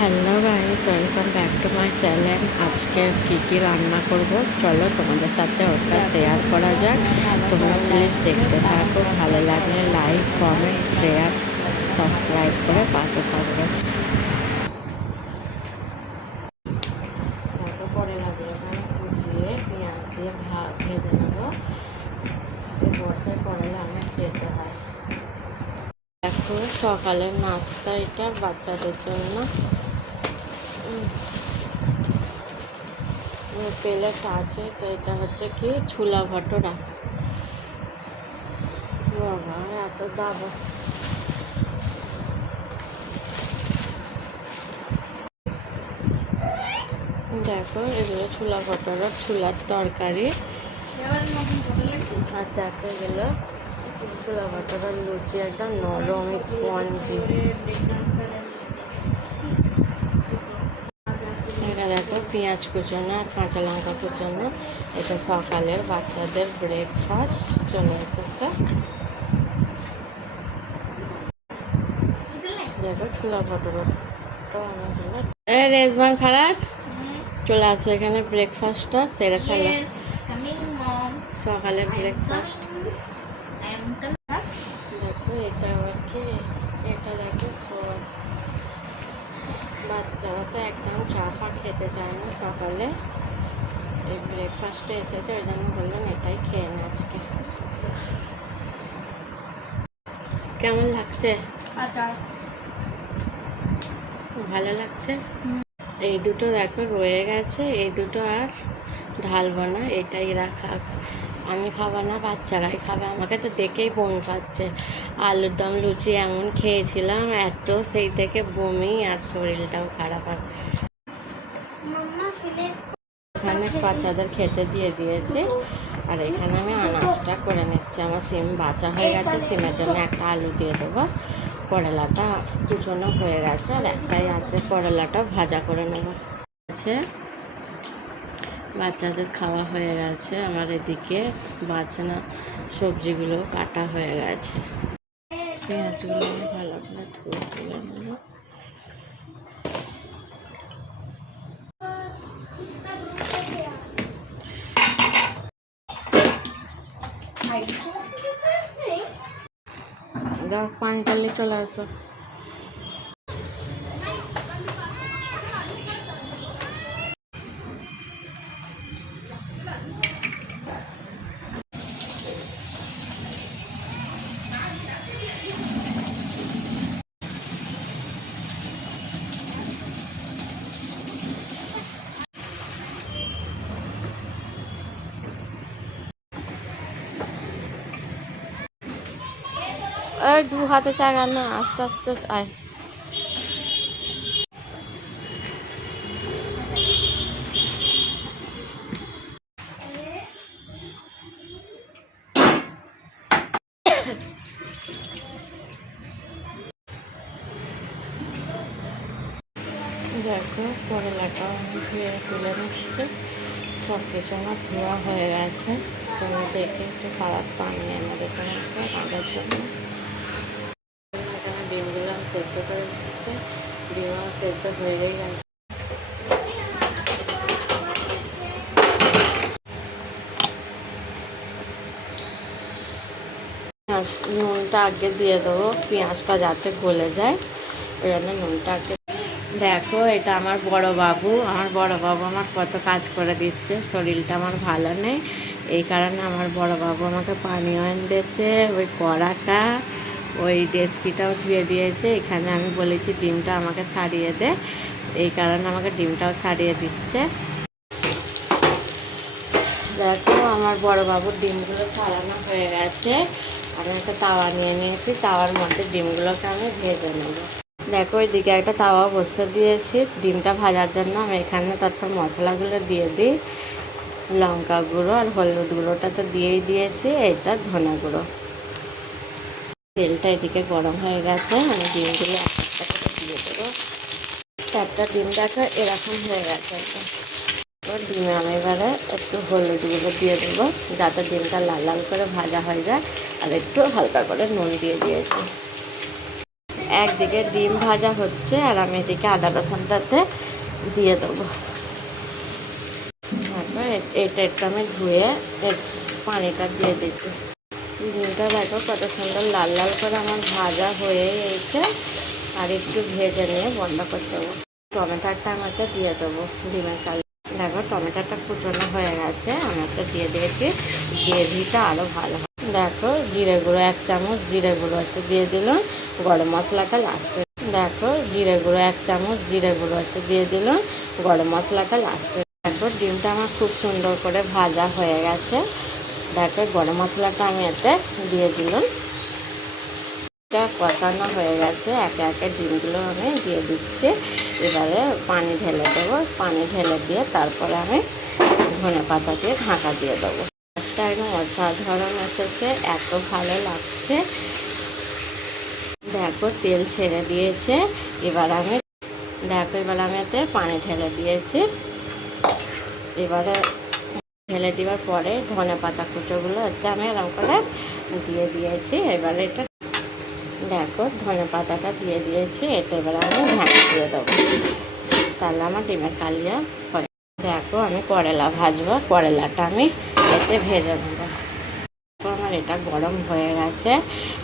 Hello guys, welcome back to my channel. আজকে কী রান্না করব চলো তোমাদের সাথে ওটা শেয়ার করা যাক। তোমরা প্লিজ দেখতে থাকো, ভালো লাগলে লাইক, কমেন্ট, শেয়ার, সাবস্ক্রাইব করে পাশে থাকবে। করেলাগুলো কুচিয়ে পেঁয়াজ দিয়ে ভেজে নেবো। বর্ষায় করেলা অনেক খেতে হয়। দেখো সকালের নাস্তা, এটা বাচ্চাদের জন্য প্লেট আছে। তো এটা হচ্ছে কি ছোলা ভটোরা। বাবা এত দাম! দেখো এগুলো ছোলা ভটোরা, ছোলার তরকারি। আর দেখো এগুলো ছোলা ভটোরার লুচি, একদম নরম স্পঞ্জি। এটা দেখো পেঁয়াজ কুচানো আর কাঁচা লঙ্কা কুচানো। এটা সকালের বাচ্চাদের ব্রেকফাস্ট চলে এসেছে। দেখো ছোলা ভটোরা অনেকগুলো। রেজমান ফারাজ চলে আসো, এখানে ব্রেকফাস্টটা সেরে ফেলো। সকালের ব্রেকফাস্ট দেখো। এটা আবার কি? এটা দেখো সস। বাচ্চারা তো একদম চা ফা খেতে চায় না সকালে, এই ব্রেকফাস্টে এসেছে, ওই জন্য বললেন এটাই খেয়ে নে আজকে। কেমন লাগছে? ভালো লাগছে। এই দুটো দেখো রয়ে গেছে, এই দুটো আর ঢালবো না, এটাই রাখা। আমি খাবো না, বাচ্চারাই খাবে। আমাকে তো দেখেই বমি পাচ্ছে। আলুর দম লুচি এমন খেয়েছিলাম, এত সেই থেকে বমি আর শরীরটাও খারাপ। আর এখানে বাচ্চাদের খেতে দিয়ে দিয়েছি, আর এখানে আমি আনাজটা করে নিচ্ছি। আমার সিম বাঁচা হয়ে গেছে, সিমের জন্য একটা আলু দিয়ে দেবো। করলাটা কুচনো হয়ে গেছে, আর একটাই আছে, করলাটা ভাজা করে নেব। আছে বাচ্চাদের খাওয়া হয়ে গেছে। আমার এদিকে বাছনা সবজিগুলো কাটা হয়ে গেছে। পেঁয়াজগুলো আমি ভালো করে ধুয়ে তুলে নেব। পানি টালে চলে আসো। এই দু হাতে চাগা না, আস্তে আস্তে আয়। দেখো করলাটা ধুয়ে তুলে নিচ্ছে। সব কিছু আমার ধোয়া হয়ে গেছে। তোমরা দেখে একটু খারাপ পানি এনে দেখে রাখবো আমাদের জন্য। এখানে ডিমগুলো সেদ্ধ করে দিচ্ছে। ডিম আমার সেদ্ধ হয়ে গেছে। নুনটা আগে দিয়ে দেবো, পেঁয়াজটা যাতে গলে যায়, ওই জন্য নুনটা আগে। দেখো এটা আমার বড় বাবু। আমার কত কাজ করে দিচ্ছে। শরীরটা আমার ভালো নেই, এই কারণে আমার বড় বাবু আমাকে পানীয় এনে দিয়েছে। ওই কড়াটা, ওই ডেস্কিটাও ধুয়ে দিয়েছে। এখানে আমি বলেছি ডিমটা আমাকে ছাড়িয়ে দে, এই কারণে আমাকে ডিমটাও ছাড়িয়ে দিচ্ছে। দেখো আমার বড় বাবুর ডিমগুলো ছাড়ানো হয়ে গেছে। আমি একটা তাওয়া নিয়ে নিয়েছি, তাওয়ার মধ্যে ডিমগুলোকে আমি ভেজে নেব। দেখো এদিকে একটা তাওয়া বসে দিয়েছি ডিমটা ভাজার জন্য। আমি এখানে তারপর মশলাগুলো দিয়ে দিই। লঙ্কা গুঁড়ো আর হলুদ গুঁড়োটা তো দিয়েই দিয়েছি, এটা ধনে গুঁড়ো। তেলটা এদিকে গরম হয়ে গেছে, আমি ডিমগুলো একটা করে দিয়ে দেবো। একটা ডিম দেখো এরকম হয়ে গেছে। এবার ডিমে আমি এবারে একটু হলুদ গুঁড়ো দিয়ে দেবো, যাতে ডিমটা লাল লাল করে ভাজা হয়ে যায়। আর একটু হালকা করে নুন দিয়ে দিয়েছি। একদিকে ডিম ভাজা হচ্ছে আর আমি এদিকে আদা রসুনটাতে দিয়ে দেবো। তারপর এটা একটু আমি ধুয়ে পানিটা দিয়ে দিচ্ছি। ডিমটা দেখো কত সুন্দর লাল লাল করে আমার ভাজা হয়ে গেছে। আর একটু ভেজে নিয়ে বন্ধ করতে দেবো। টমেটোটা আমাকে দিয়ে দেবো ডিমের কালি। দেখো টমেটোটা কুচনো হয়ে গেছে, আমি একটা দিয়ে দিয়েছি, গ্রেভিটা আরও ভালো হয়। দেখো জিরে গুঁড়ো 1 চামচ জিরে গুঁড়ো একটু দিয়ে দিলাম, গরম মশলাটা লাস্টে। দেখো জিরে গুঁড়ো 1 চামচ জিরে গুঁড়ো একটু দিয়ে দিলাম, গরম মশলাটা লাস্টে। দেখো ডিমটা আমার খুব সুন্দর করে ভাজা হয়ে গেছে। দেখো গরম মশলাটা আমি এতে দিয়ে দিলাম। এটা কষানো হয়ে গেছে, একে একে ডিমগুলো আমি দিয়ে দিচ্ছি। এবারে পানি ঢেলে দেবো, পানি ঢেলে দিয়ে তারপরে আমি ধনেপাতা দিয়ে ঢাকা দিয়ে দেবো। একটা একদম অসাধারণ এসেছে, এত ভালো লাগছে। দেখো তেল ছেড়ে দিয়েছে। এবার আমি এতে পানি ঢেলে দিয়েছি। এবারে ঢেলে দেওয়ার পরে ধনেপাতা কুচোগুলো এতে আমি এরকম করে দিয়ে দিয়েছি। এবারে এটা দেখো ধনেপাতাটা দিয়ে দিয়েছি, এটা এবারে আমি ঢাকা দিয়ে দেবো, তাহলে আমার ডিমের কালিয়া হয়। দেখো আমি করলা ভাজবো, করলাটা আমি এতে ভেজে নেবো। আমার এটা গরম হয়ে গেছে,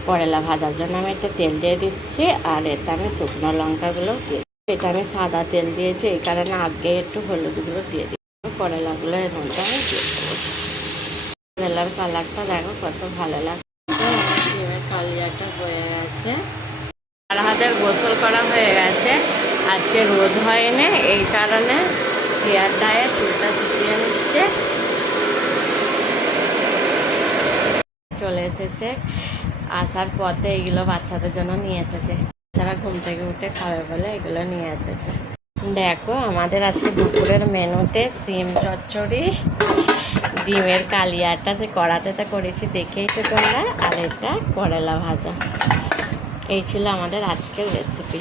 করলা ভাজার জন্য আমি একটু তেল দিয়ে দিচ্ছি। আর এটা আমি শুকনো লঙ্কাগুলো দিয়ে, এটা আমি সাদা তেল দিয়েছি, এই কারণে আগে একটু হলুদগুলো দিয়ে দিই। করলাগুলো এর মধ্যে আমি দিয়ে দেবো। করলার কালারটা দেখো কত ভালো লাগছে। ডিমের কালিয়াটা হয়ে গেছে, আর হাতের গোসল করা হয়ে গেছে। আজকে রোদ হয়নি, এই কারণে হেয়ার ডায়ে চুলটা শুকিয়ে নিচ্ছে। চলে এসেছে, আসার পথে এগুলো বাচ্চাদের জন্য নিয়ে এসেছে। বাচ্চারা ঘুম থেকে উঠে খাবে বলে এগুলো নিয়ে এসেছে। দেখো আমাদের আজকে দুপুরের মেনুতে সিম চচ্চড়ি, ডিমের কালিয়াটা সে কড়াতে করেছি দেখেইছো তোমরা, আর এটা করলা ভাজা। এই ছিল আমাদের আজকের রেসিপি।